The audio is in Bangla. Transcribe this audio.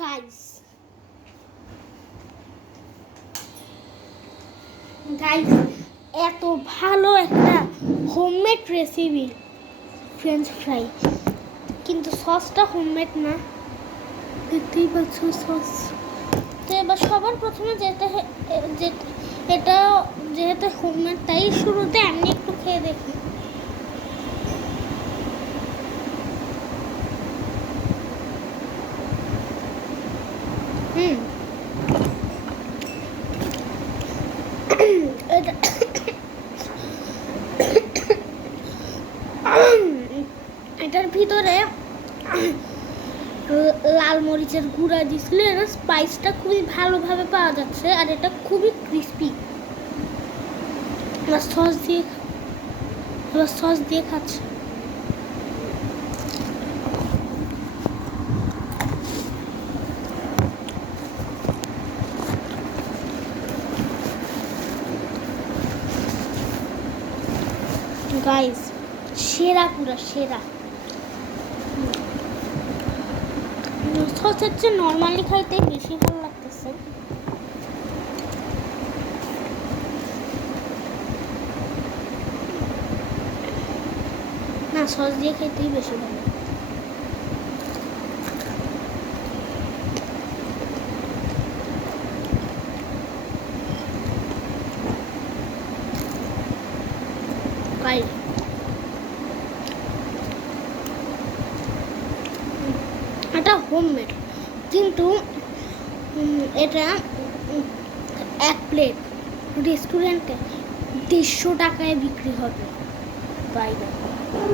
গাইস গাইস এত ভালো একটা হোমমেড রেসিপি ফ্রেঞ্চ ফ্রাই, কিন্তু সসটা হোমমেড না, দেখতেই পাচ্ছ সস। তো এবার সবার প্রথমে এটা যেহেতু হোমমেড, তাই শুরুতে আমি একটু খেয়ে দেখি। এটার ভিতরে লাল মরিচের গুঁড়া দিছিল, এর স্পাইসটা খুবই ভালোভাবে পাওয়া যাচ্ছে, আর এটা খুবই ক্রিস্পি। সস দিয়ে খাচ্ছে। গাইস সেরা, পুরা সেরা। সস হচ্ছে নর্মালি খাইতে বেশি ভালো লাগতেছে। না, সস দিয়ে খাইতেই বেশি ভালো। গাইস এটা হোমমেড, কিন্তু এটা এক প্লেট রেস্টুরেন্টে 150 টাকায় বিক্রি হবে বাইরে।